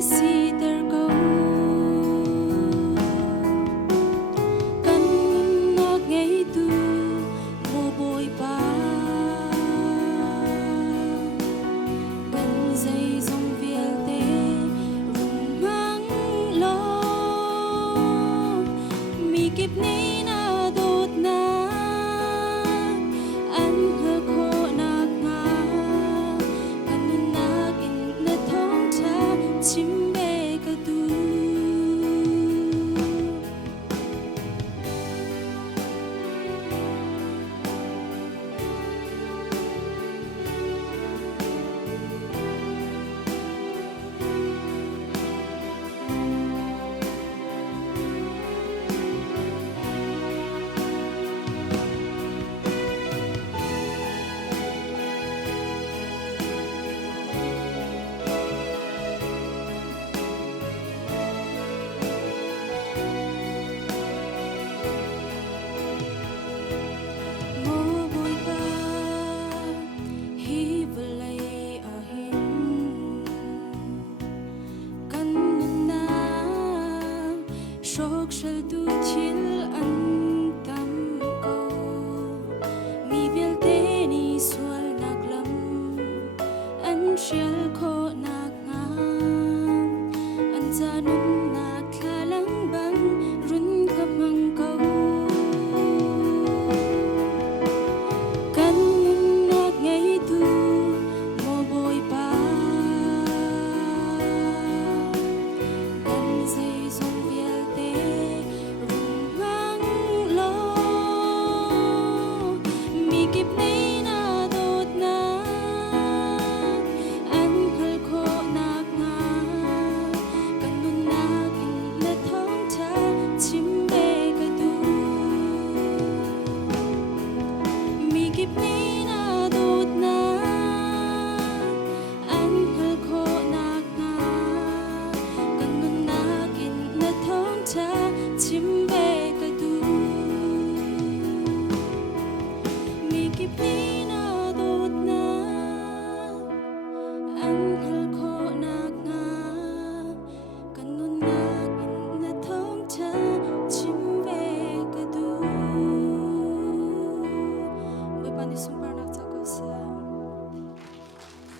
si ter ko kan na ngay tu mo boy pa kan dây dòng việt tế rung mang lo mi kịp ni na đột na an hơ khô nạc nga kan nak in na thong cha chim bê ka tu Shok shal tu thil an tam ko mi bil te ni sual nak lam an shal kho nak nga an cha nu